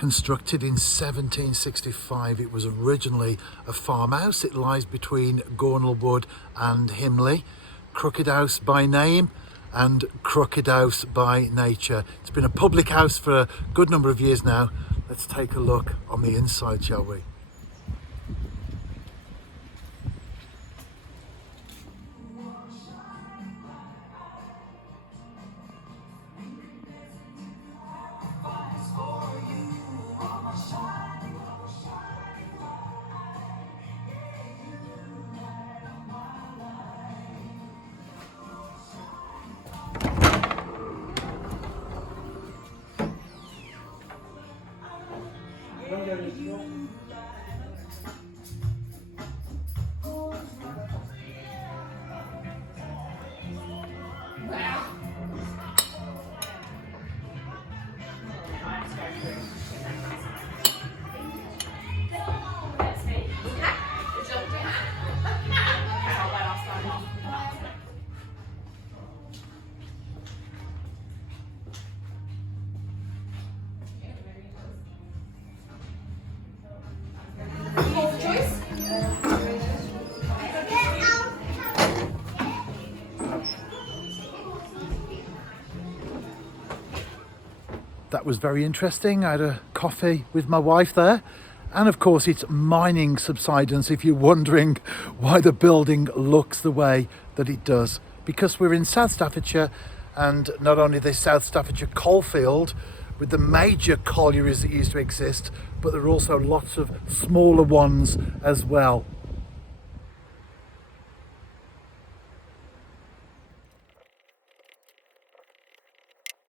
Constructed in 1765, it was originally a farmhouse. It lies between Gornal Wood and Himley. Crooked House by name and Crooked House by nature. It's been a public house for a good number of years now. Let's take a look on the inside, shall we? That was very interesting. I had a coffee with my wife there. And of course, it's mining subsidence if you're wondering why the building looks the way that it does. Because we're in South Staffordshire, and not only the South Staffordshire coalfield with the major collieries that used to exist, but there are also lots of smaller ones as well.